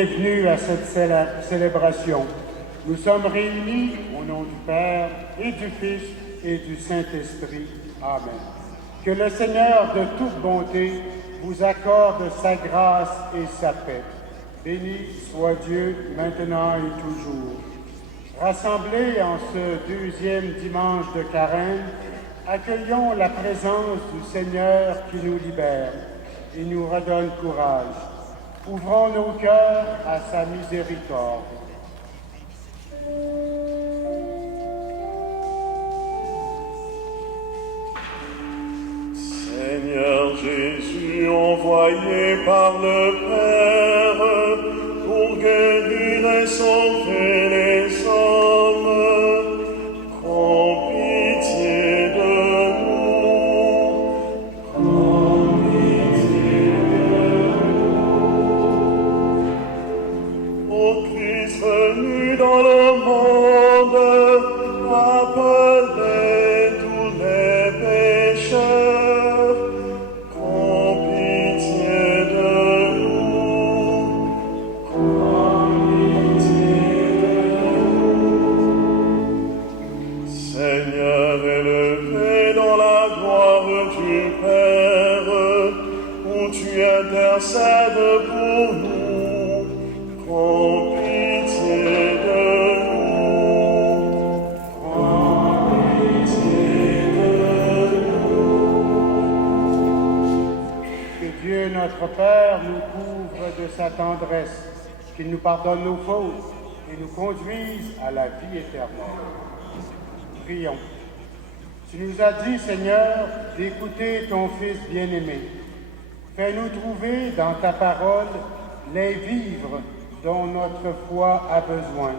bienvenue à cette célébration. Nous sommes réunis au nom du Père et du Fils et du Saint-Esprit. Amen. Que le Seigneur de toute bonté vous accorde sa grâce et sa paix. Béni soit Dieu maintenant et toujours. Rassemblés en ce deuxième dimanche de Carême, accueillons la présence du Seigneur qui nous libère et nous redonne courage. Ouvrons nos cœurs à sa miséricorde. Seigneur Jésus, envoyé par le Père pour guérir et sauver les hommes, prends pitié de nous. Prends pitié de nous. Ô Christ venu dans le monde, appelez tous les pécheurs. Intercède pour nous, prends pitié de nous, prends pitié de nous. Que Dieu notre Père nous couvre de sa tendresse, qu'il nous pardonne nos fautes et nous conduise à la vie éternelle. Prions. Tu nous as dit, Seigneur, d'écouter ton Fils bien-aimé. Fais-nous trouver dans ta parole les vivres dont notre foi a besoin,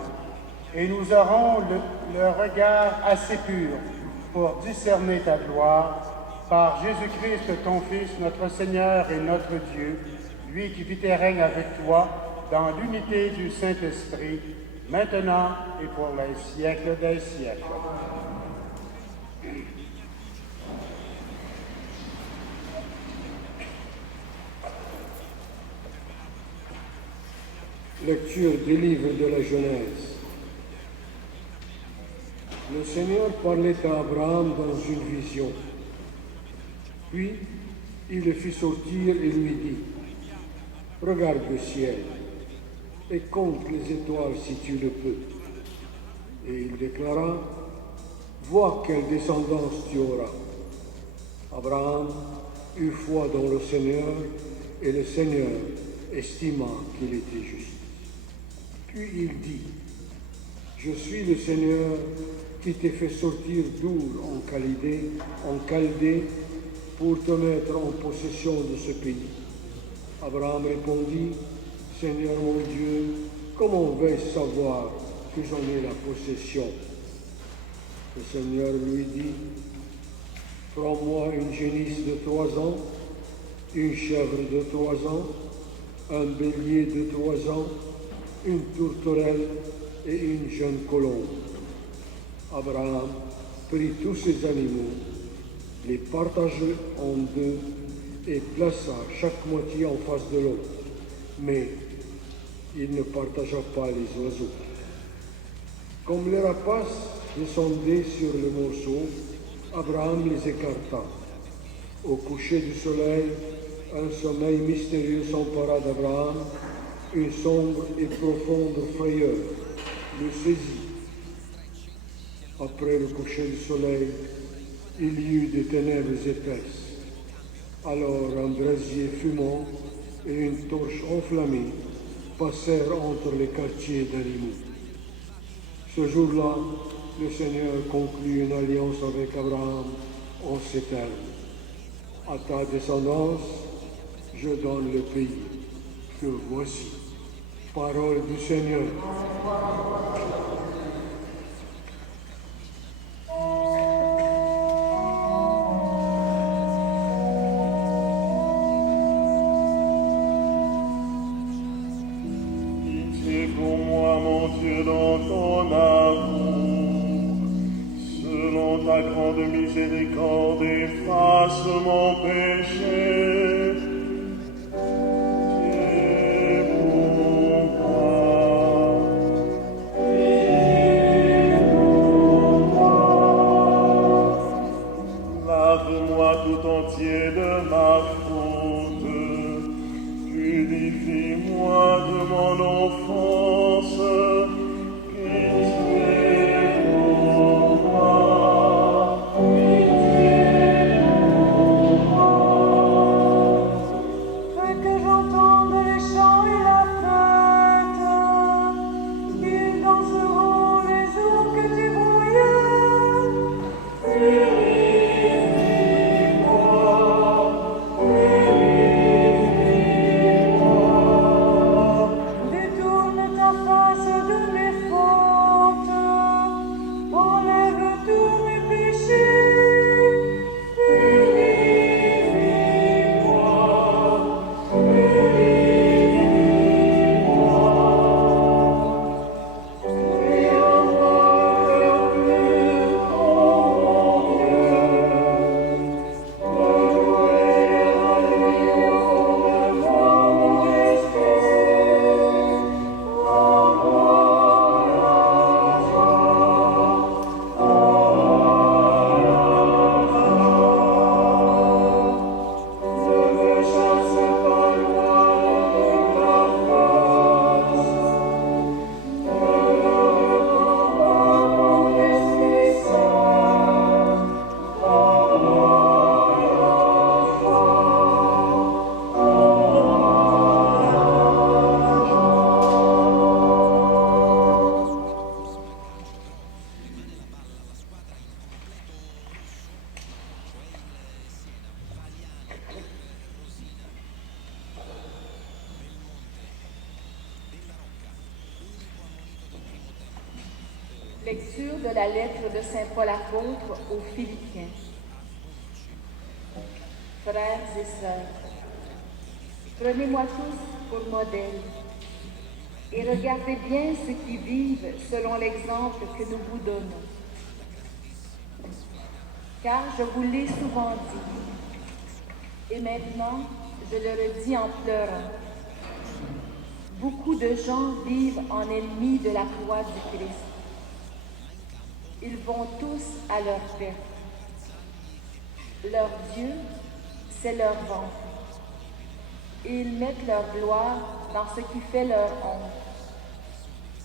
et nous aurons le regard assez pur pour discerner ta gloire par Jésus-Christ, ton Fils, notre Seigneur et notre Dieu, lui qui vit et règne avec toi dans l'unité du Saint-Esprit, maintenant et pour les siècles des siècles. Lecture du livre de la Genèse. Le Seigneur parlait à Abraham dans une vision. Puis, il le fit sortir et lui dit, « Regarde le ciel et compte les étoiles si tu le peux. » Et il déclara, « Vois quelle descendance tu auras. » Abraham eut foi dans le Seigneur, et le Seigneur estima qu'il était juste. Puis il dit, « Je suis le Seigneur qui t'ai fait sortir d'Our en Chaldée, pour te mettre en possession de ce pays. » Abraham répondit, « Seigneur mon Dieu, comment vais-je savoir que j'en ai la possession ?» Le Seigneur lui dit, « Prends-moi une génisse de 3 ans, une chèvre de 3 ans, un bélier de 3 ans, une tourterelle et une jeune colombe. » Abraham prit tous ces animaux, les partagea en 2 et plaça chaque moitié en face de l'autre. Mais il ne partagea pas les oiseaux. Comme les rapaces descendaient sur le morceau, Abraham les écarta. Au coucher du soleil, un sommeil mystérieux s'empara d'Abraham. Une sombre et profonde frayeur le saisit. Après le coucher du soleil, il y eut des ténèbres épaisses. Alors un brasier fumant et une torche enflammée passèrent entre les quartiers d'animaux. Ce jour-là, le Seigneur conclut une alliance avec Abraham en ces termes. À ta descendance, je donne le pays que voici. Parole du Seigneur. Pitié pour moi, mon Dieu, dans ton amour. Selon ta grande miséricorde, efface mon péché. Pitié pour l'offense, pitié pour moi, pitié pour moi. Fais que j'entende les chants et la fête, ils danseront les jours que tu voyais. Détourne ta face de mes fautes, enlève tous mes péchés. Purifie-moi, crée en moi un cœur pur, ô mon Dieu. Renouer à lui au fondement de mon esprit. Ne me chasse pas loin de ta face, ne me rends pas mon Esprit Saint, Lecture de la lettre de Saint Paul apôtre aux Philippiens. Frères et sœurs, prenez-moi tous pour modèle et regardez bien ceux qui vivent selon l'exemple que nous vous donnons. Car je vous l'ai souvent dit, et maintenant je le redis en pleurant. Beaucoup de gens vivent en ennemis de la croix du Christ. Ils vont tous à leur perte. Leur Dieu, c'est leur ventre. Et ils mettent leur gloire dans ce qui fait leur honte.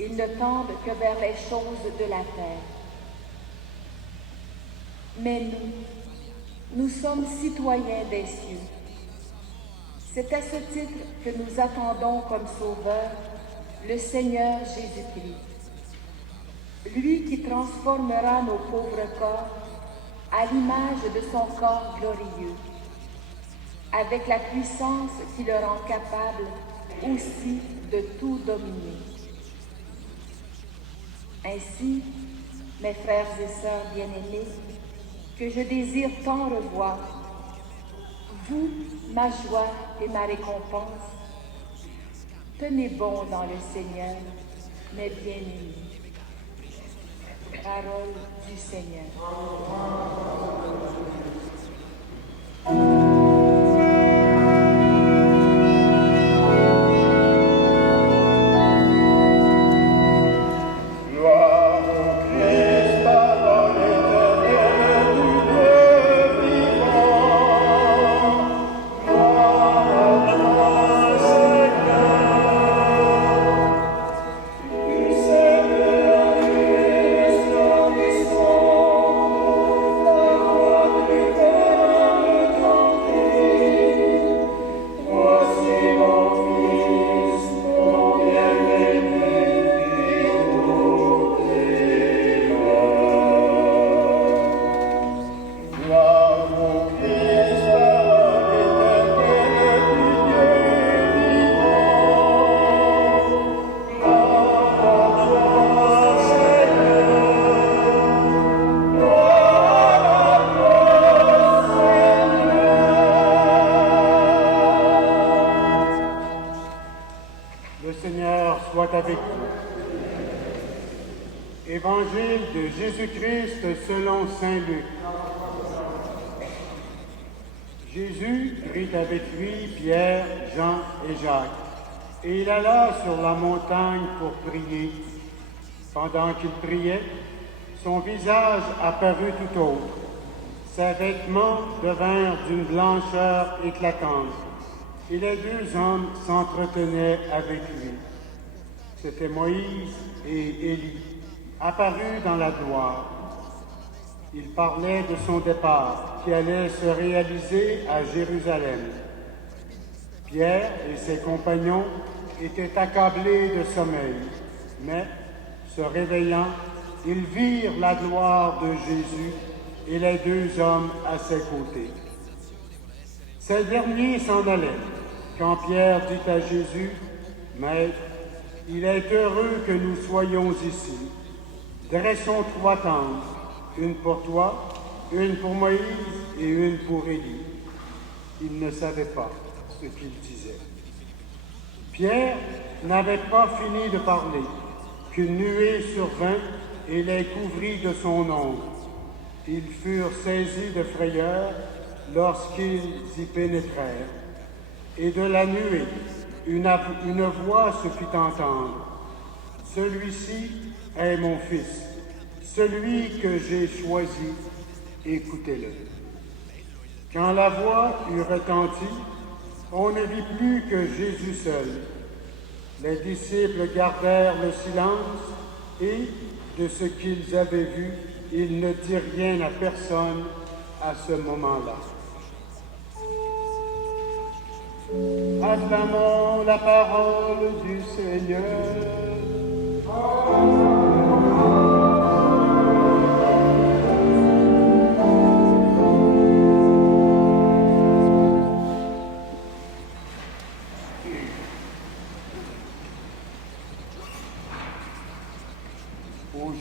Ils ne tendent que vers les choses de la terre. Mais nous sommes citoyens des cieux. C'est à ce titre que nous attendons comme Sauveur le Seigneur Jésus-Christ. Lui qui transformera nos pauvres corps à l'image de son corps glorieux, avec la puissance qui le rend capable aussi de tout dominer. Ainsi, mes frères et sœurs bien-aimés, que je désire tant revoir, vous, ma joie et ma récompense, tenez bon dans le Seigneur, mes bien-aimés. Parole du Seigneur. Gloire au Christ, parole éternelle du Dieu vivant. Gloire à toi, Seigneur. Tu sais de la vie resplendissante, la voix plus belle tranquille. Voici mon Fils, mon bien-aimé, gloire au Christ, parole éternelle du Dieu vivant. Gloire à toi, Seigneur. Gloire à toi, Seigneur. Le Seigneur soit avec vous. Évangile de Jésus-Christ selon saint Luc. Jésus prit avec lui Pierre, Jean et Jacques, et il alla sur la montagne pour prier. Pendant qu'il priait, son visage apparut tout autre. Ses vêtements devinrent d'une blancheur éclatante, et les deux hommes s'entretenaient avec lui. C'étaient Moïse et Élie, apparus dans la gloire. Il parlait de son départ qui allait se réaliser à Jérusalem. Pierre et ses compagnons étaient accablés de sommeil, mais, se réveillant, ils virent la gloire de Jésus et les deux hommes à ses côtés. Ces derniers s'en allaient quand Pierre dit à Jésus, « Maître, il est heureux que nous soyons ici. Dressons 3 tentes, une pour toi, une pour Moïse et une pour Élie. » Il ne savait pas ce qu'il disait. Pierre n'avait pas fini de parler qu'une nuée survint et les couvrit de son ombre. Ils furent saisis de frayeur lorsqu'ils y pénétrèrent. Et de la nuée, une voix se fit entendre. « Celui-ci est mon Fils, celui que j'ai choisi, écoutez-le. » Quand la voix eut retenti, on ne vit plus que Jésus seul. Les disciples gardèrent le silence et, de ce qu'ils avaient vu, ils ne dirent rien à personne à ce moment-là. Acclamons la parole du Seigneur.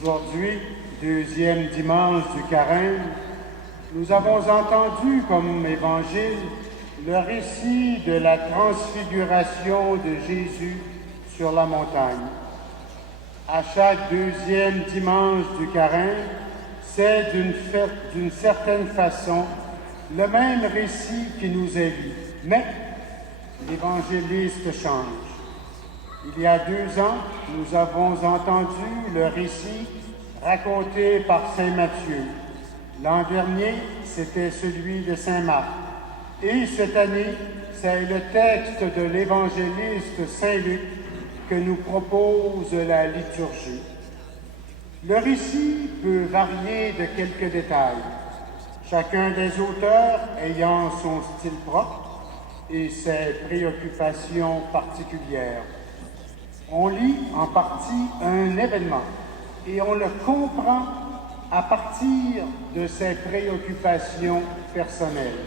Aujourd'hui, deuxième dimanche du Carême, nous avons entendu comme évangile le récit de la transfiguration de Jésus sur la montagne. À chaque deuxième dimanche du Carême, c'est d'une certaine façon le même récit qui nous est lu, mais l'évangéliste change. Il y a 2 ans, nous avons entendu le récit raconté par saint Matthieu. L'an dernier, c'était celui de saint Marc. Et cette année, c'est le texte de l'évangéliste saint Luc que nous propose la liturgie. Le récit peut varier de quelques détails, chacun des auteurs ayant son style propre et ses préoccupations particulières. On lit en partie un événement et on le comprend à partir de ses préoccupations personnelles.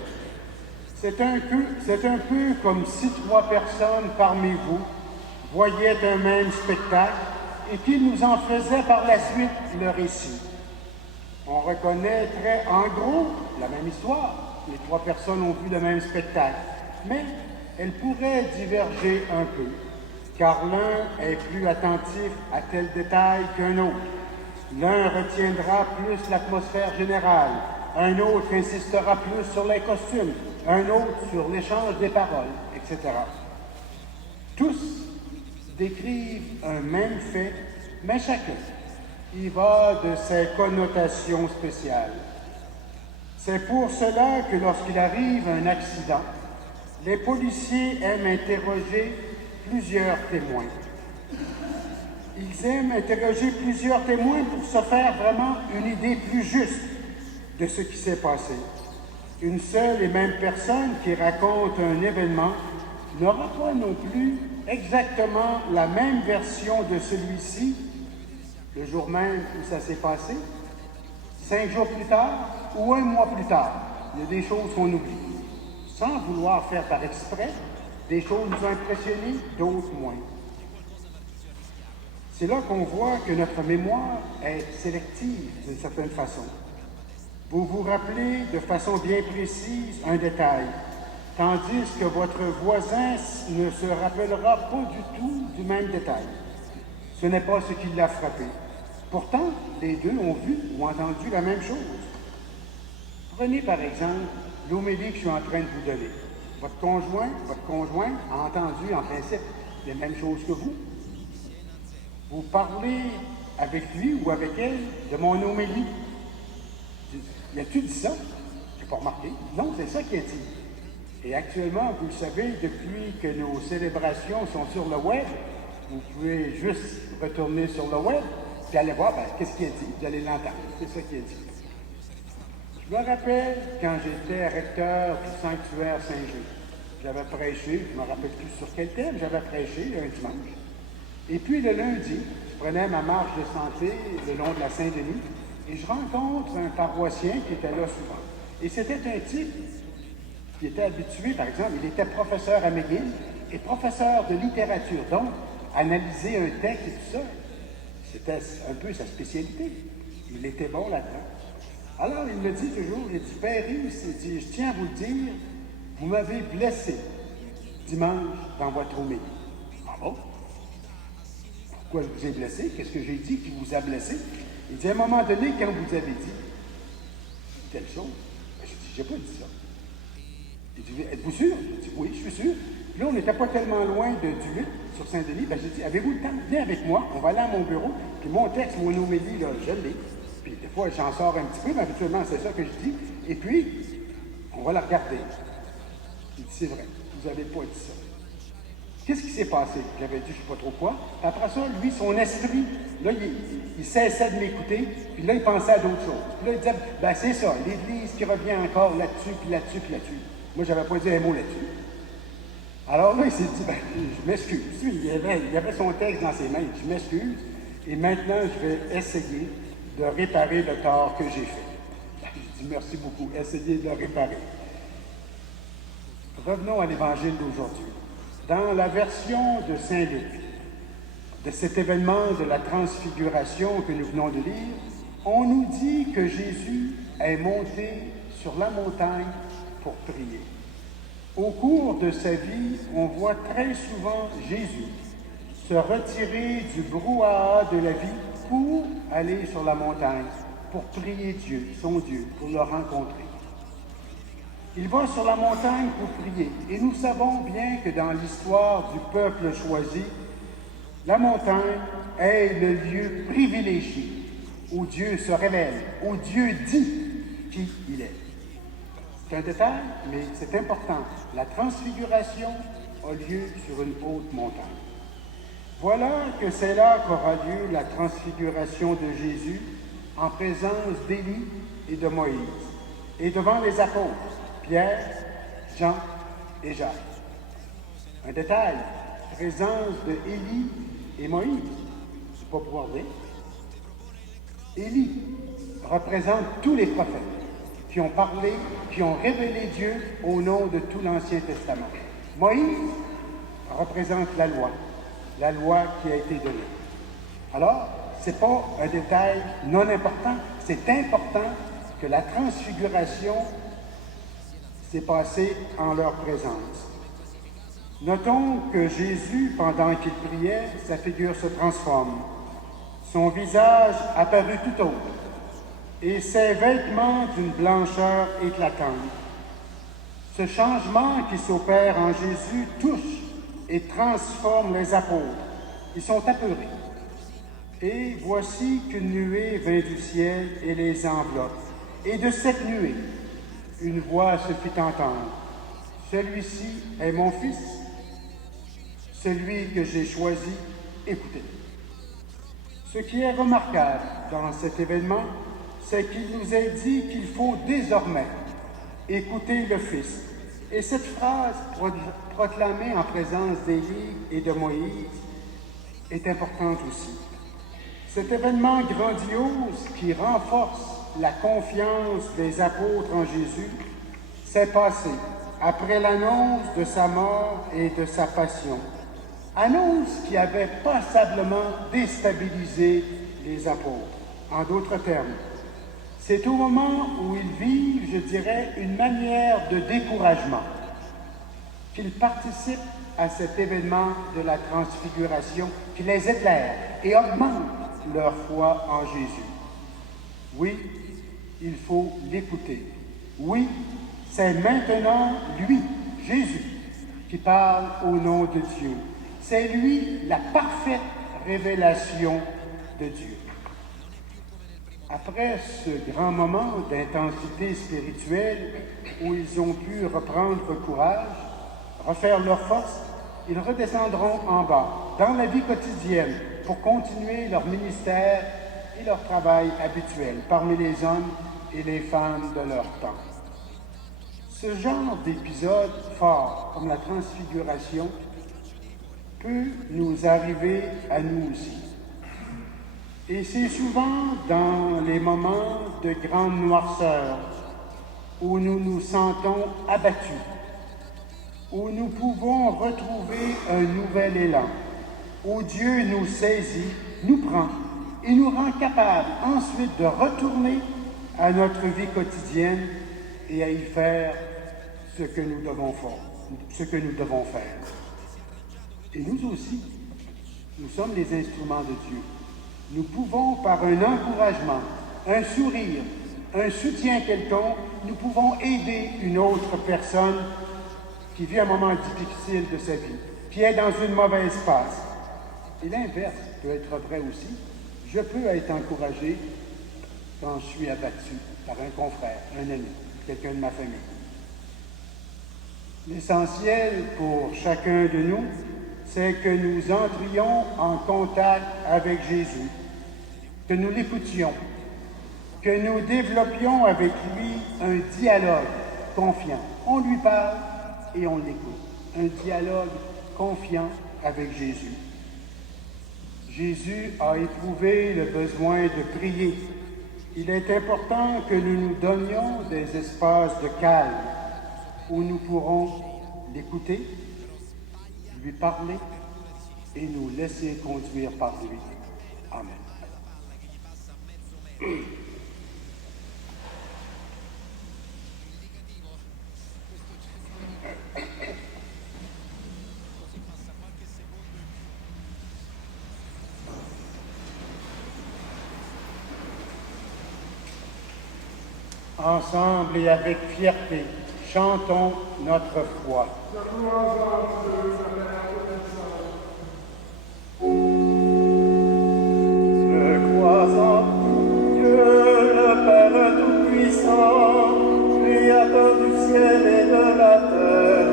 C'est un peu comme si 3 personnes parmi vous voyaient un même spectacle et qui nous en faisaient par la suite le récit. On reconnaîtrait en gros la même histoire. Les 3 personnes ont vu le même spectacle, mais elles pourraient diverger un peu, car l'un est plus attentif à tel détail qu'un autre. L'un retiendra plus l'atmosphère générale, un autre insistera plus sur les costumes, un autre sur l'échange des paroles, etc. Tous décrivent un même fait, mais chacun y va de ses connotations spéciales. C'est pour cela que lorsqu'il arrive un accident, les policiers aiment interroger plusieurs témoins. Ils aiment interroger plusieurs témoins pour se faire vraiment une idée plus juste de ce qui s'est passé. Une seule et même personne qui raconte un événement n'aura pas non plus exactement la même version de celui-ci le jour même où ça s'est passé, 5 jours plus tard ou 1 mois plus tard. Il y a des choses qu'on oublie. Sans vouloir faire par exprès, des choses nous ont impressionnés, d'autres moins. C'est là qu'on voit que notre mémoire est sélective d'une certaine façon. Vous vous rappelez de façon bien précise un détail, tandis que votre voisin ne se rappellera pas du tout du même détail. Ce n'est pas ce qui l'a frappé. Pourtant, les deux ont vu ou entendu la même chose. Prenez par exemple l'homélie que je suis en train de vous donner. Votre conjoint a entendu en principe les mêmes choses que vous. Vous parlez avec lui ou avec elle de mon homélie. Y a-tu dit ça? Je n'ai pas remarqué. Non, c'est ça qui est dit. Et actuellement, vous le savez, depuis que nos célébrations sont sur le web, Vous pouvez juste retourner sur le web et aller voir qu'est-ce qu'il a dit. Vous allez l'entendre. C'est ça qu'il a dit. Je me rappelle quand j'étais recteur du sanctuaire Saint-Jean. J'avais prêché, je ne me rappelle plus sur quel thème, j'avais prêché un dimanche. Et puis le lundi, je prenais ma marche de santé le long de la Saint-Denis et je rencontre un paroissien qui était là souvent. Et c'était un type qui était habitué, par exemple, il était professeur à McGill et professeur de littérature. Donc, analyser un texte et tout ça, c'était un peu sa spécialité. Il était bon là-dedans. Alors, il me dit toujours, il dit, Père Rius, il dit, je tiens à vous le dire, vous m'avez blessé dimanche dans votre homélie. Ah bon? Pourquoi je vous ai blessé? Qu'est-ce que j'ai dit qui vous a blessé? Il dit, à un moment donné, quand vous avez dit telle chose, je dis, j'ai pas dit ça. Il dit, êtes-vous sûr? Je dis, oui, je suis sûr. Puis là, on n'était pas tellement loin du 8 sur Saint-Denis. J'ai dit, avez-vous le temps? Viens avec moi, on va aller à mon bureau. Puis mon texte, mon homélie, là, je l'ai. Puis des fois, j'en sors un petit peu, mais habituellement, c'est ça que je dis. Et puis, on va la regarder. Il dit, c'est vrai, vous n'avez pas dit ça. Qu'est-ce qui s'est passé? J'avais dit, je ne sais pas trop quoi. Après ça, lui, son esprit, là, il cessait de m'écouter, puis là, il pensait à d'autres choses. Puis là, il disait, c'est ça, l'Église qui revient encore là-dessus, puis là-dessus, puis là-dessus. Moi, je n'avais pas dit un mot là-dessus. Alors là, il s'est dit, je m'excuse. Il avait son texte dans ses mains, je m'excuse, et maintenant, je vais essayer de réparer le tort que j'ai fait. Je dis, merci beaucoup, essayez de le réparer. Revenons à l'Évangile d'aujourd'hui. Dans la version de Saint-Luc, de cet événement de la transfiguration que nous venons de lire, on nous dit que Jésus est monté sur la montagne pour prier. Au cours de sa vie, on voit très souvent Jésus se retirer du brouhaha de la vie pour aller sur la montagne, pour prier Dieu, son Dieu, pour le rencontrer. Il va sur la montagne pour prier. Et nous savons bien que dans l'histoire du peuple choisi, la montagne est le lieu privilégié où Dieu se révèle, où Dieu dit qui il est. C'est un détail, mais c'est important. La transfiguration a lieu sur une haute montagne. Voilà que c'est là qu'aura lieu la transfiguration de Jésus en présence d'Élie et de Moïse, et devant les apôtres, Pierre, Jean et Jacques. Un détail, présence de Élie et Moïse. C'est pas pour dire. Élie représente tous les prophètes qui ont parlé, qui ont révélé Dieu au nom de tout l'Ancien Testament. Moïse représente la loi qui a été donnée. Alors, ce n'est pas un détail non important, c'est important que la transfiguration s'est passée en leur présence. Notons que Jésus, pendant qu'il priait, sa figure se transforme. Son visage apparut tout autre, et ses vêtements d'une blancheur éclatante. Ce changement qui s'opère en Jésus touche et transforme les apôtres. Ils sont apeurés. Et voici qu'une nuée vint du ciel et les enveloppe. Et de cette nuée, une voix se fit entendre. Celui-ci est mon fils, celui que j'ai choisi, écoutez. Ce qui est remarquable dans cet événement, c'est qu'il nous est dit qu'il faut désormais écouter le Fils. Et cette phrase proclamée en présence d'Élie et de Moïse est importante aussi. Cet événement grandiose qui renforce la confiance des apôtres en Jésus s'est passé après l'annonce de sa mort et de sa passion. Annonce qui avait passablement déstabilisé les apôtres. En d'autres termes, c'est au moment où ils vivent, je dirais, une manière de découragement qu'ils participent à cet événement de la transfiguration qui les éclaire et augmente leur foi en Jésus. Oui, il faut l'écouter. Oui, c'est maintenant lui, Jésus, qui parle au nom de Dieu. C'est lui la parfaite révélation de Dieu. Après ce grand moment d'intensité spirituelle où ils ont pu reprendre courage, refaire leur force ils redescendront en bas, dans la vie quotidienne, pour continuer leur ministère et leur travail habituel parmi les hommes et les femmes de leur temps. Ce genre d'épisode fort, comme la transfiguration, peut nous arriver à nous aussi. Et c'est souvent dans les moments de grande noirceur où nous nous sentons abattus, où nous pouvons retrouver un nouvel élan, où Dieu nous saisit, nous prend et nous rend capables ensuite de retourner à notre vie quotidienne et à y faire ce que nous devons faire. Et nous aussi, nous sommes les instruments de Dieu. Nous pouvons, par un encouragement, un sourire, un soutien quelconque, nous pouvons aider une autre personne qui vit un moment difficile de sa vie, qui est dans une mauvaise passe. Et l'inverse peut être vrai aussi. Je peux être encouragé quand je suis abattu par un confrère, un ami, quelqu'un de ma famille. L'essentiel pour chacun de nous, c'est que nous entrions en contact avec Jésus, que nous l'écoutions, que nous développions avec lui un dialogue confiant. On lui parle et on l'écoute. Un dialogue confiant avec Jésus. Jésus a éprouvé le besoin de prier. Il est important que nous nous donnions des espaces de calme où nous pourrons l'écouter, lui parler et nous laisser conduire par lui. Amen. Ensemble et avec fierté, chantons notre foi. Je crois en Dieu, le Père Tout-Puissant, Créateur du ciel et de la terre.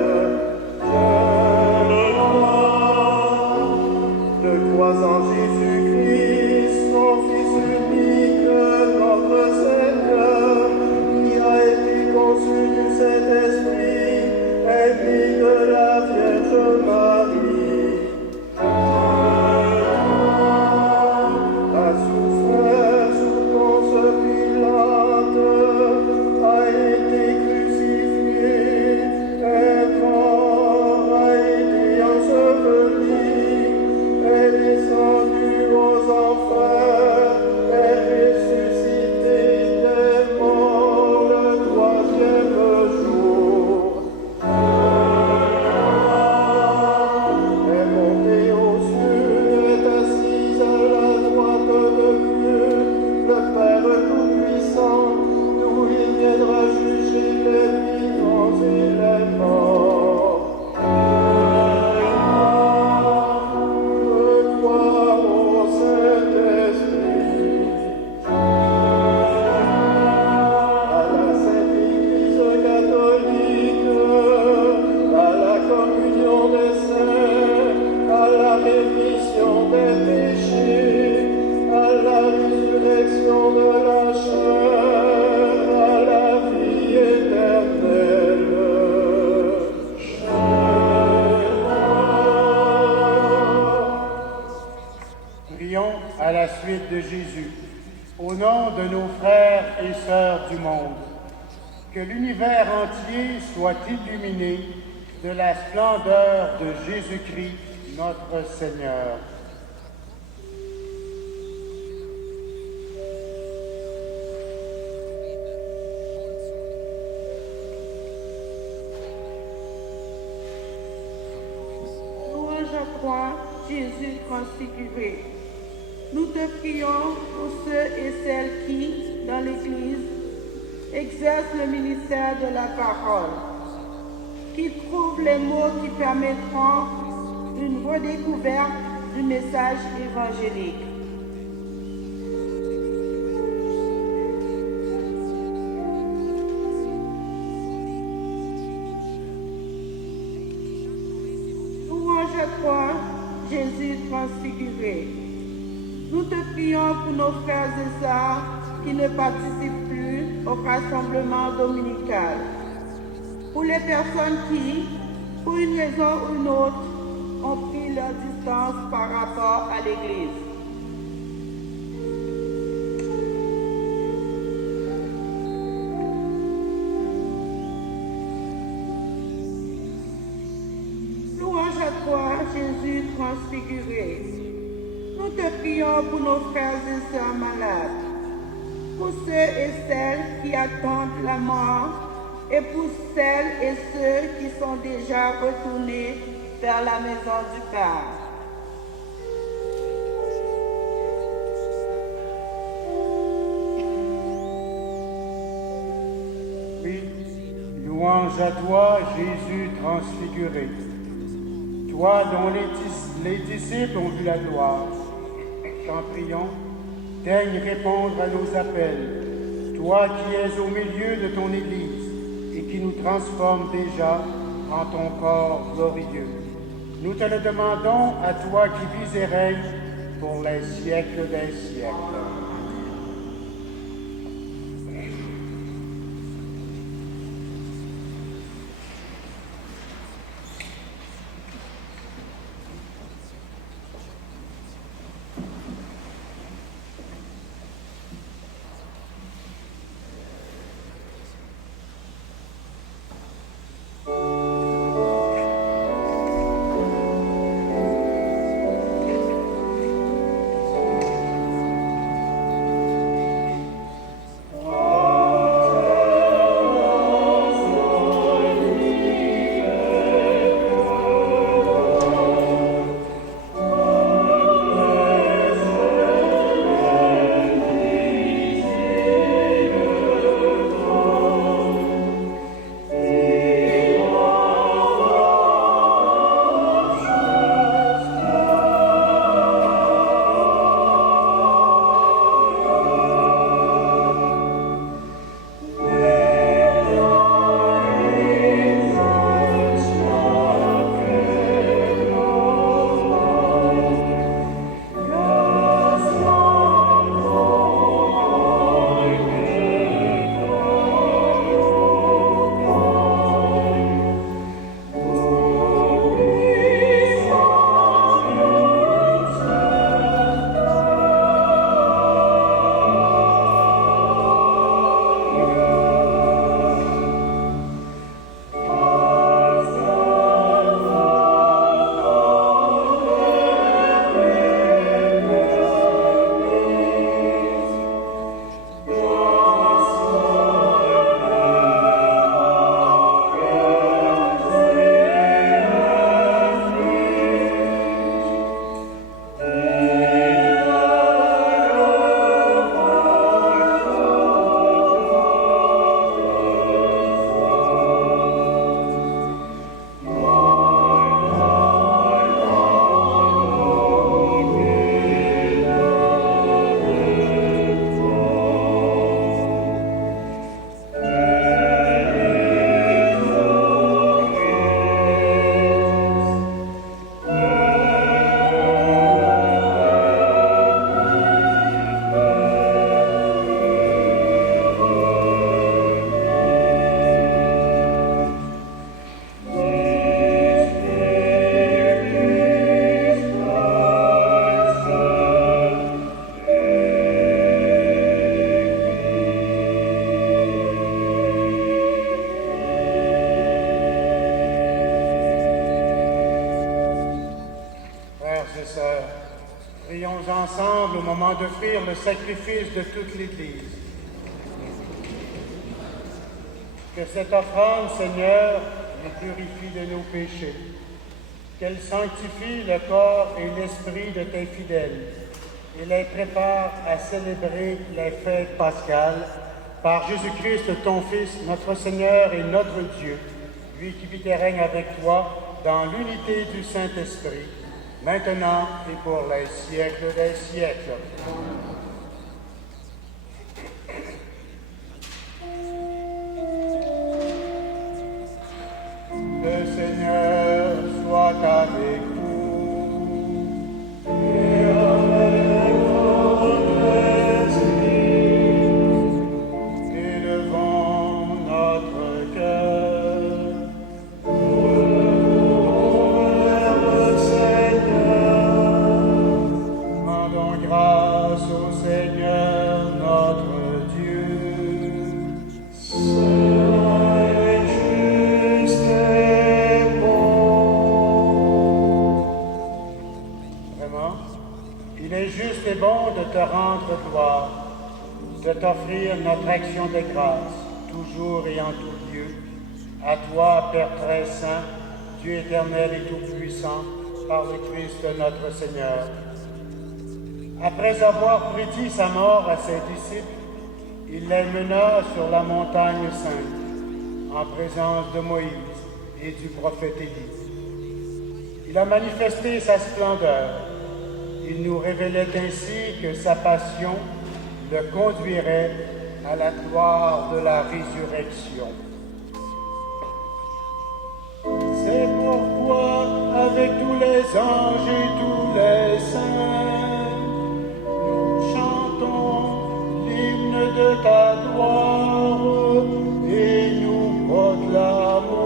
Je crois en Jésus-Christ, son Fils unique, notre Seigneur, qui a été conçu du Saint-Esprit, et de la Vierge Marie. A souffert sous Ponce Pilate, a été crucifié, est mort, a été enseveli, est descendu aux enfers, est ressuscité des morts le troisième jour. Est monté aux cieux, est assis à la droite de Dieu, le Père Tout-Puissant, d'où il viendra juger les vivants et les morts. Je crois au Saint-Esprit, à la Sainte Église catholique, à la communion des saints, à la rémission des péchés, à la résurrection de la chair, à la vie éternelle. Prions à la suite de Jésus, au nom de nos frères et sœurs du monde, que l'univers entier soit illuminé de la splendeur de Jésus-Christ, notre Seigneur. Louange à toi, Jésus transfiguré. Nous te prions pour ceux et celles qui, dans l'Église, exercent le ministère de la parole, qu'ils trouvent les mots qui permettront une redécouverte du message évangélique. Louange transfiguré. Nous te prions pour nos frères et sœurs qui ne participent plus au rassemblement dominical. Pour les personnes qui, pour une raison ou une autre, ont pris leur distance par rapport à l'Église. Louange à toi, Jésus transfiguré. Nous te prions pour nos frères et sœurs malades, pour ceux et celles qui attendent la mort et pour celles et ceux qui sont déjà retournés vers la maison du Père. Oui, louange à toi, Jésus transfiguré. Toi dont les disciples ont vu la gloire, t'en prions, daigne répondre à nos appels, toi qui es au milieu de ton Église et qui nous transforme déjà en ton corps glorieux. Nous te le demandons à toi qui vis et règnes pour les siècles des siècles. Prions ensemble au moment d'offrir le sacrifice de toute l'Église. Que cette offrande, Seigneur, nous purifie de nos péchés, qu'elle sanctifie le corps et l'esprit de tes fidèles et les prépare à célébrer les fêtes pascales par Jésus-Christ, ton Fils, notre Seigneur et notre Dieu, lui qui vit et règne avec toi dans l'unité du Saint-Esprit, maintenant et pour les siècles des siècles. Le Seigneur soit avec vous. juste et bon de te rendre gloire, de t'offrir notre action de grâce, toujours et en tout lieu. À toi, Père très saint, Dieu éternel et tout-puissant, par le Christ notre Seigneur. Après avoir prédit sa mort à ses disciples, il les mena sur la montagne sainte, en présence de Moïse et du prophète Élie. Il a manifesté sa splendeur. Il nous révélait ainsi que sa passion le conduirait à la gloire de la résurrection. C'est pourquoi, avec tous les anges et tous les saints, nous chantons l'hymne de ta gloire et nous proclamons.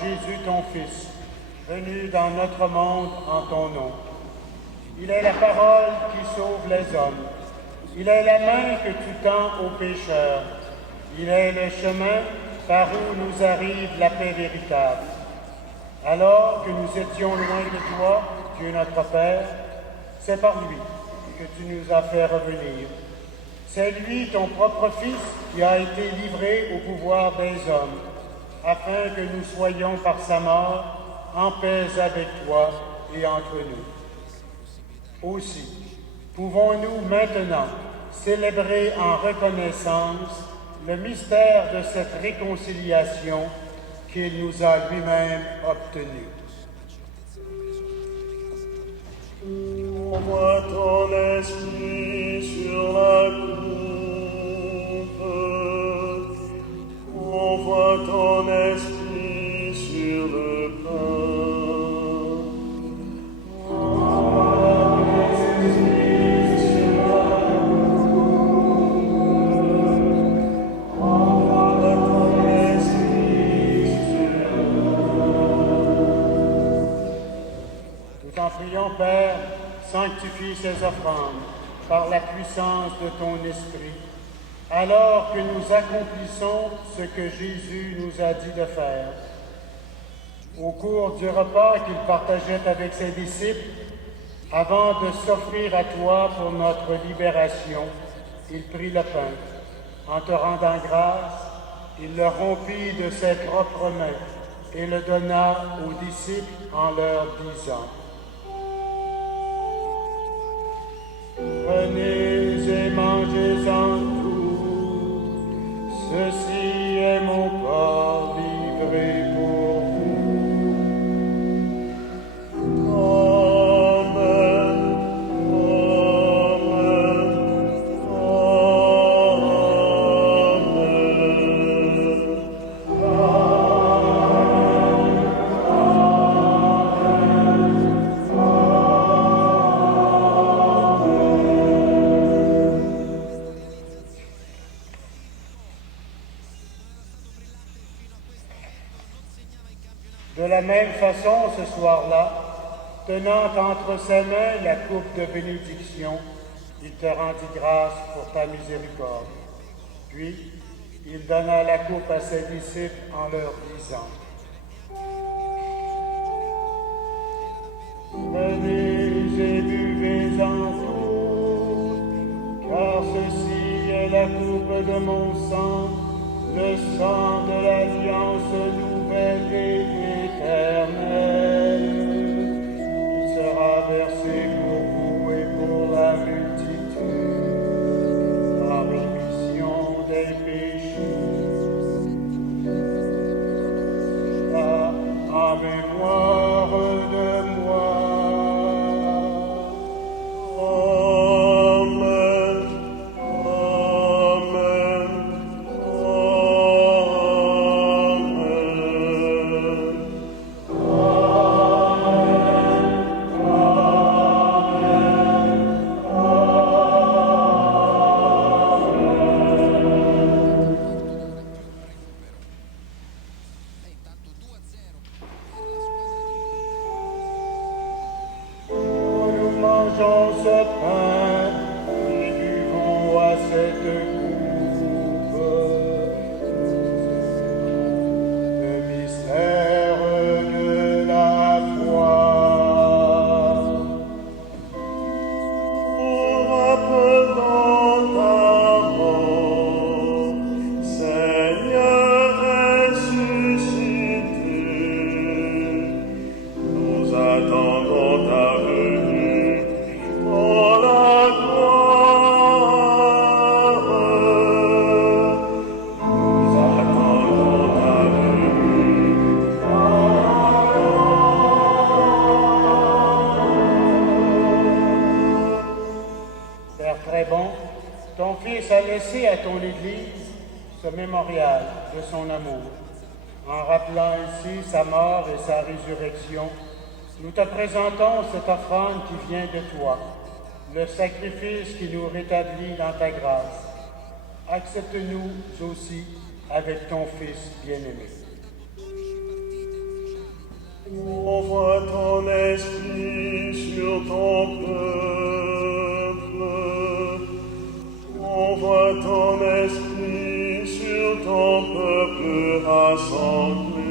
Jésus, ton Fils, venu dans notre monde en ton nom. Il est la parole qui sauve les hommes. Il est la main que tu tends aux pécheurs. Il est le chemin par où nous arrive la paix véritable. Alors que nous étions loin de toi, Dieu notre Père, c'est par lui que tu nous as fait revenir. C'est lui, ton propre Fils, qui a été livré au pouvoir des hommes, afin que nous soyons par sa mort en paix avec toi et entre nous. Aussi, pouvons-nous maintenant célébrer en reconnaissance le mystère de cette réconciliation qu'il nous a lui-même obtenue. Envoie ton esprit sur la coupe, envoie ton esprit sur le pain. Envoie ton esprit sur la coupe, envoie ton esprit sur le pain. Nous t'en prions, Père, sanctifie ces offrandes par la puissance de ton Esprit, alors que nous accomplissons ce que Jésus nous a dit de faire. Au cours du repas qu'il partageait avec ses disciples, avant de s'offrir à toi pour notre libération, il prit le pain. En te rendant grâce, il le rompit de ses propres mains et le donna aux disciples en leur disant: Prenez et mangez-en tous, ceci est mon corps livré pour vous. Amen, amen, De la même façon, ce soir-là, tenant entre ses mains la coupe de bénédiction, il te rendit grâce pour ta miséricorde. Puis, il donna la coupe à ses disciples en leur disant: Venez et buvez-en tous, car ceci est la coupe de mon sang, le sang de l'alliance nouvelle, mémoire de moi. Amen. Amen. Amen. Nous mangeons ce pain et buvons à cette coupe le mystère de la foi. Nous rappelons ta mort, Seigneur ressuscité. Nous attendons ta venue dans la gloire. Nous attendons ta venue Père très bon, ton Fils a laissé à ton Église ce mémorial de son amour. En rappelant ainsi sa mort et sa résurrection, nous te présentons cette offrande qui vient de toi, le sacrifice qui nous rétablit dans ta grâce. Accepte-nous aussi avec ton Fils bien-aimé. Envoie ton esprit sur ton peuple. Envoie ton esprit sur ton peuple rassemblé.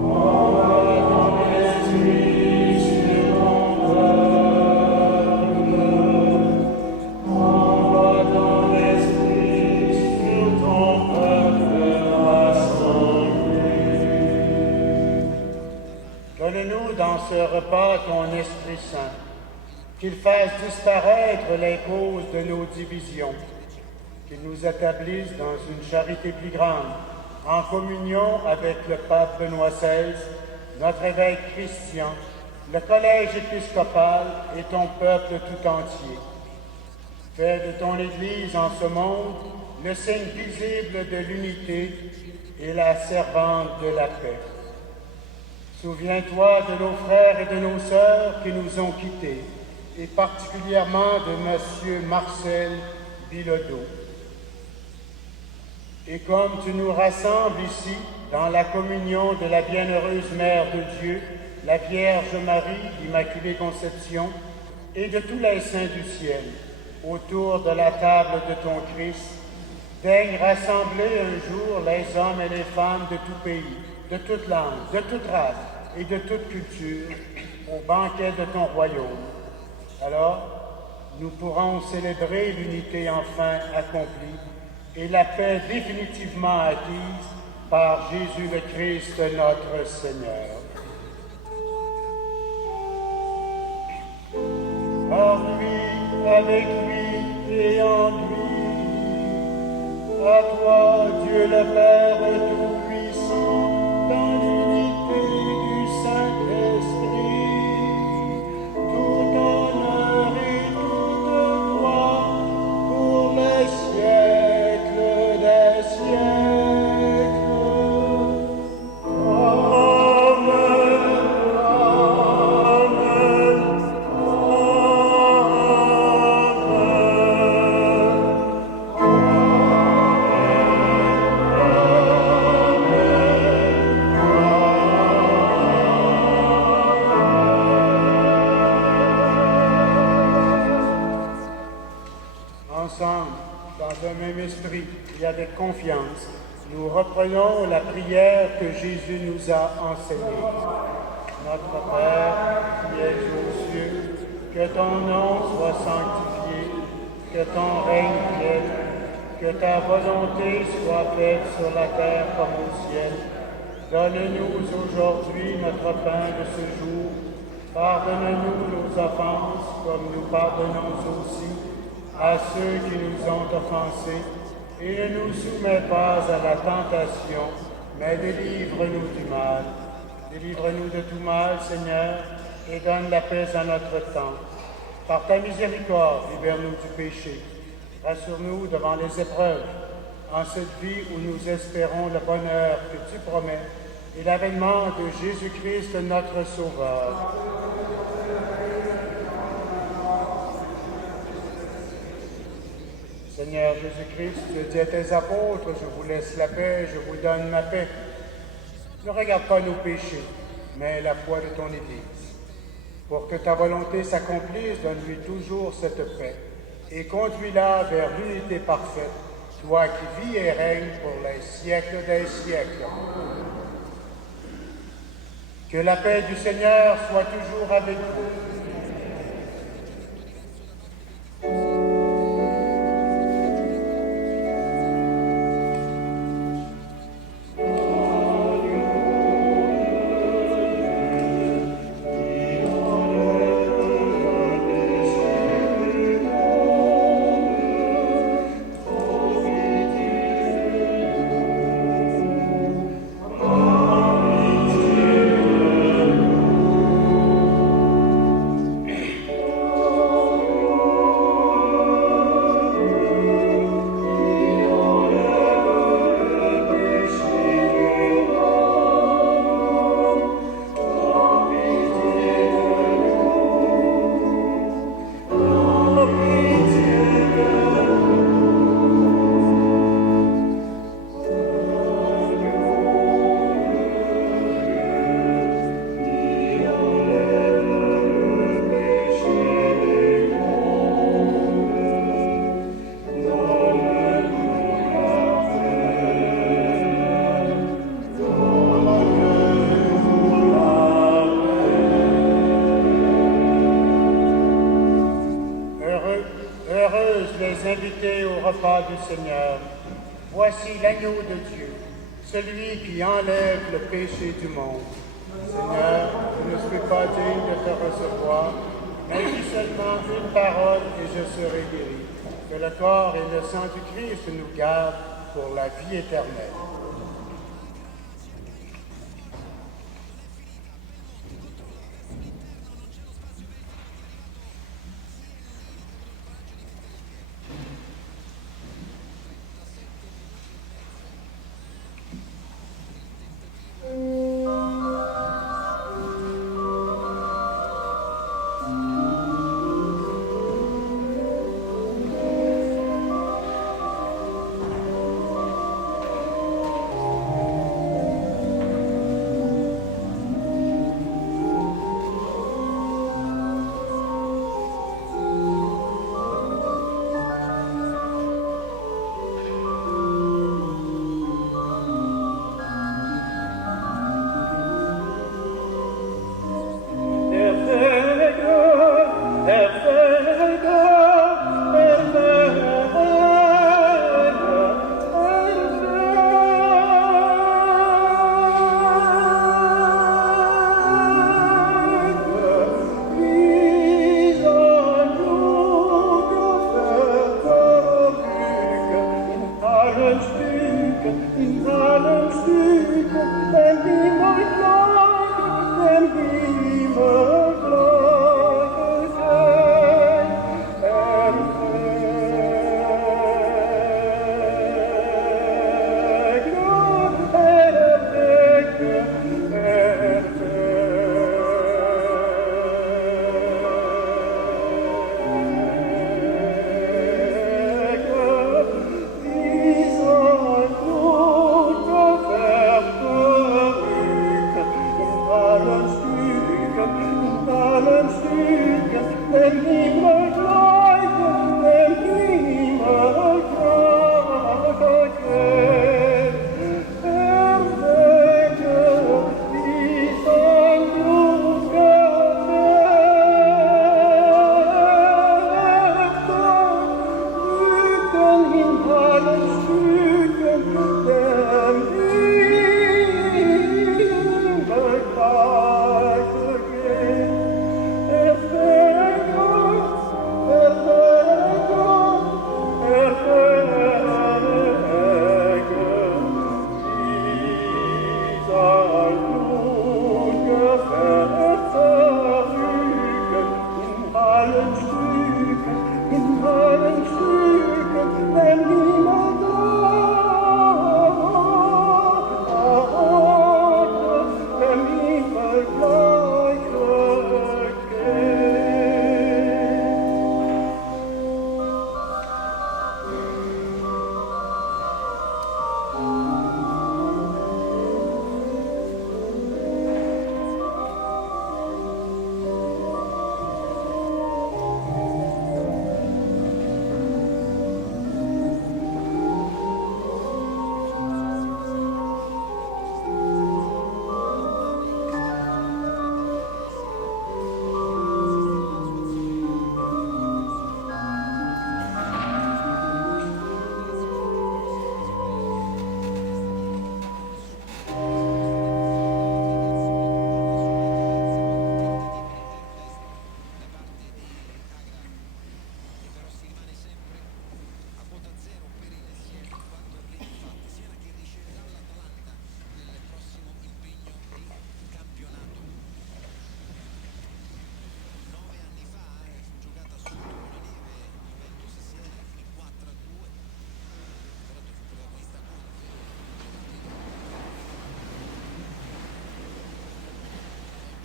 Envoie ton esprit sur ton peuple. Envoie ton esprit sur ton peuple rassemblé. Donne-nous dans ce repas ton Esprit Saint, qu'il fasse disparaître les causes de nos divisions, qu'il nous établisse dans une charité plus grande, en communion avec le pape Benoît XVI, notre évêque Christian, le collège épiscopal et ton peuple tout entier. Fais de ton Église en ce monde le signe visible de l'unité et la servante de la paix. Souviens-toi de nos frères et de nos sœurs qui nous ont quittés, et particulièrement de Monsieur Marcel Bilodeau. Et comme tu nous rassembles ici, dans la communion de la bienheureuse Mère de Dieu, la Vierge Marie, l'Immaculée Conception, et de tous les saints du ciel, autour de la table de ton Christ, daigne rassembler un jour les hommes et les femmes de tout pays, de toute langue, de toute race et de toute culture, au banquet de ton royaume. Alors, nous pourrons célébrer l'unité enfin accomplie et la paix définitivement acquise par Jésus le Christ notre Seigneur. Par lui, avec lui et en lui, à toi, Dieu le Père Tout-Puissant, dans l'unité du Saint-Esprit, tout honneur et toute gloire pour les siècles des siècles. Amen. Amen. Ensemble, dans un même esprit et avec confiance, nous reprenons la prière que Jésus nous a enseignée. Notre Père, qui es aux cieux, que ton nom soit sanctifié, que ton règne vienne, que ta volonté soit faite sur la terre comme au ciel. Donne-nous aujourd'hui notre pain de ce jour. Pardonne-nous nos offenses, comme nous pardonnons aussi à ceux qui nous ont offensés, et ne nous soumets pas à la tentation, mais délivre-nous du mal. Délivre-nous de tout mal, Seigneur, et donne la paix à notre temps. Par ta miséricorde, libère-nous du péché. Rassure-nous devant les épreuves, en cette vie où nous espérons le bonheur que tu promets et l'avènement de Jésus-Christ, notre Sauveur. Seigneur Jésus-Christ, tu dis à tes apôtres, je vous laisse la paix, je vous donne ma paix. Ne regarde pas nos péchés, mais la foi de ton Église. Pour que ta volonté s'accomplisse, donne-lui toujours cette paix et conduis-la vers l'unité parfaite, toi qui vis et règnes pour les siècles des siècles. Que la paix du Seigneur soit toujours avec vous. Du Seigneur, voici l'agneau de Dieu, celui qui enlève le péché du monde. Seigneur, je ne suis pas digne de te recevoir, mais dis seulement une parole et je serai guéri. Que le corps et le sang du Christ nous gardent pour la vie éternelle.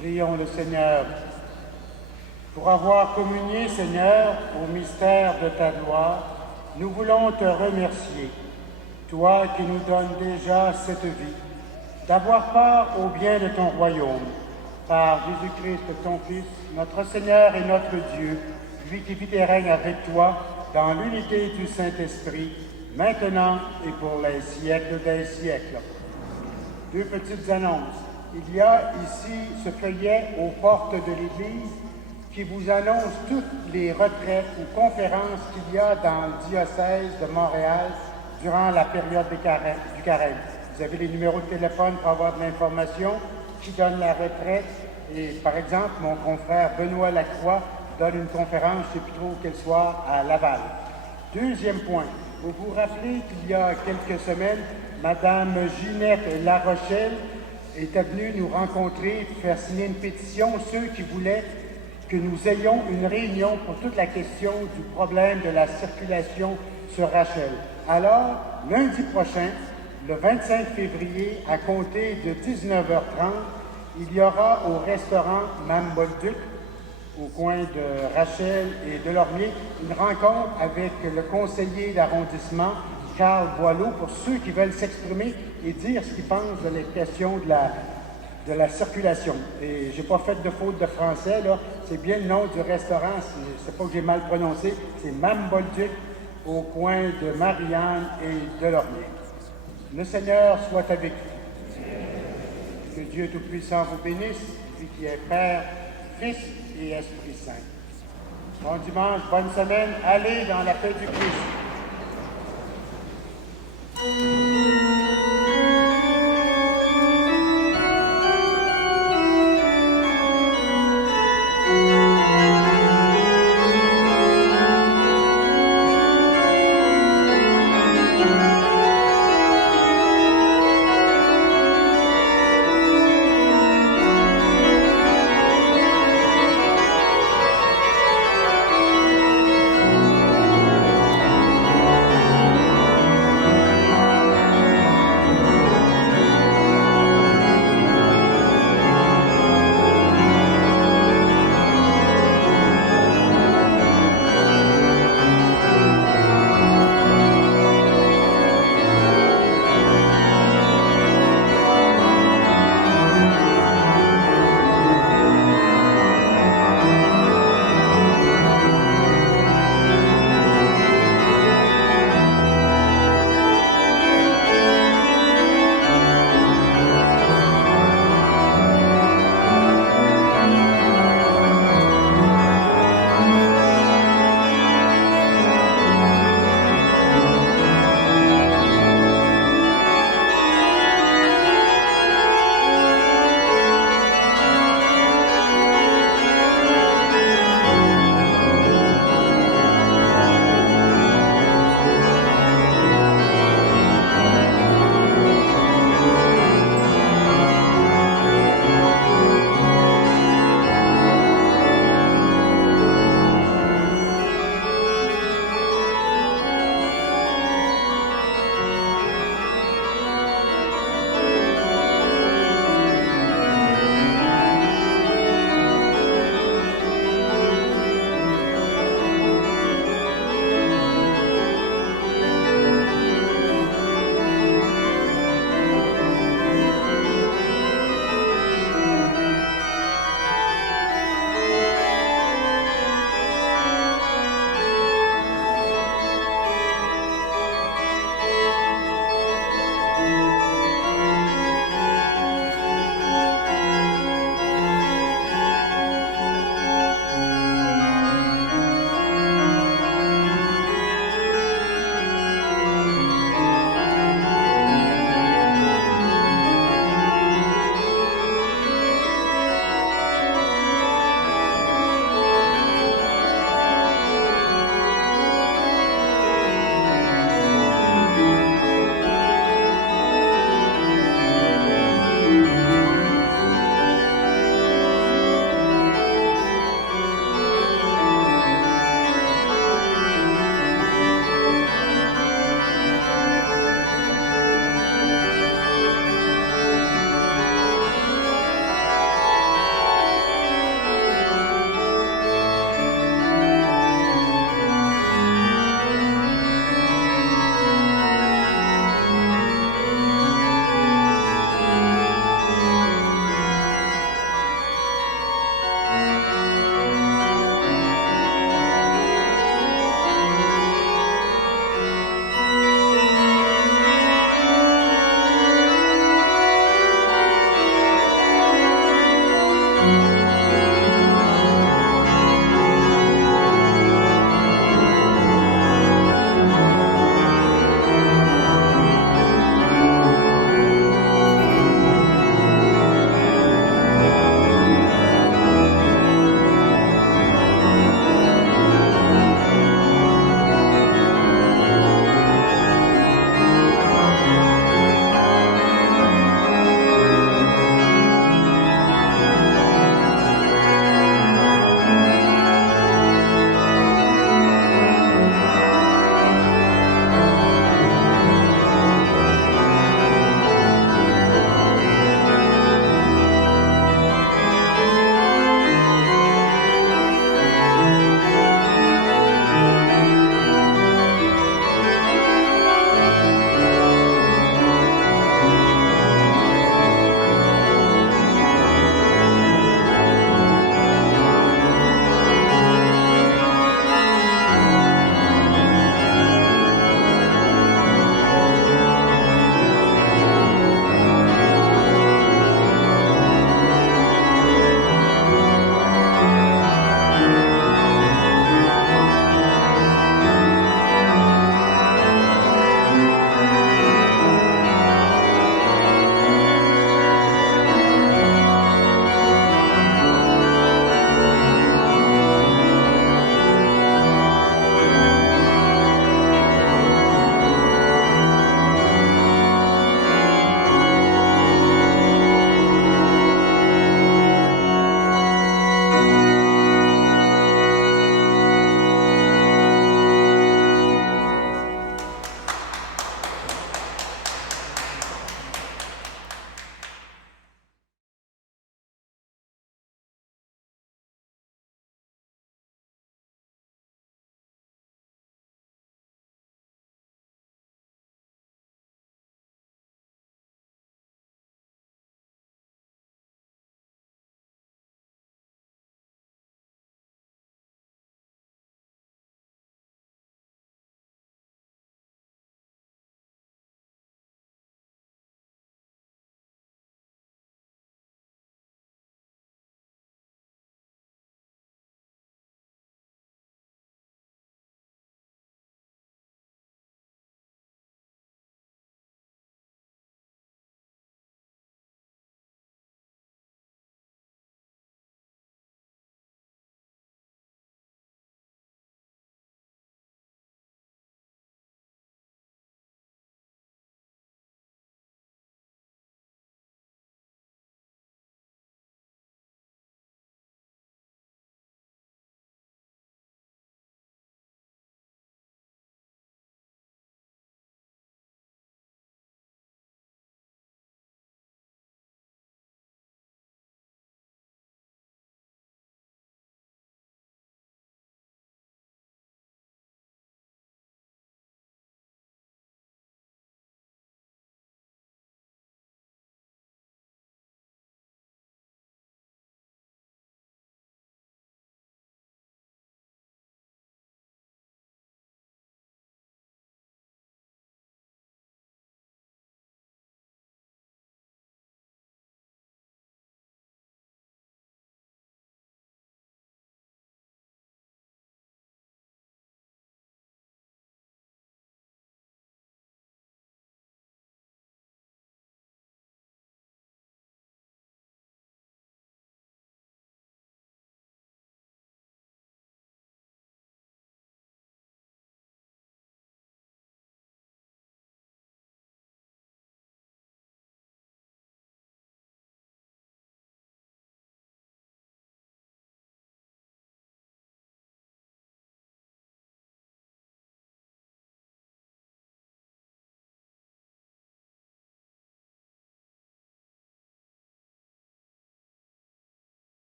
Prions le Seigneur. Pour avoir communié, Seigneur, au mystère de ta gloire, nous voulons te remercier, toi qui nous donnes déjà cette vie, d'avoir part au bien de ton royaume, par Jésus-Christ, ton Fils, notre Seigneur et notre Dieu, lui qui vit et règne avec toi dans l'unité du Saint-Esprit, maintenant et pour les siècles des siècles. Deux petites annonces. Il y a ici ce feuillet aux portes de l'Église qui vous annonce toutes les retraites ou conférences qu'il y a dans le diocèse de Montréal durant la période du carême. Vous avez les numéros de téléphone pour avoir de l'information qui donne la retraite. Et par exemple, mon confrère Benoît Lacroix donne une conférence, je ne sais plus trop quel soir, à Laval. Deuxième point, vous vous rappelez qu'il y a quelques semaines, Madame Ginette Larochelle était venue nous rencontrer pour faire signer une pétition, ceux qui voulaient que nous ayons une réunion pour toute la question du problème de la circulation sur Rachel. Alors, lundi prochain, le 25 février, à compter de 19h30, il y aura au restaurant Mme Bolduc, au coin de Rachel et de Lormier, une rencontre avec le conseiller d'arrondissement, Carl Boileau, pour ceux qui veulent s'exprimer et dire ce qu'ils pensent de la question de la circulation. Et j'ai pas fait de faute de français, là. C'est bien le nom du restaurant, c'est pas que j'ai mal prononcé, c'est Mme Bolduc, au coin de Marianne et de Lormier. Le Seigneur soit avec vous. Que Dieu Tout-Puissant vous bénisse, lui qui est Père, Fils et Esprit Saint. Bon dimanche, bonne semaine, allez dans la paix du Christ.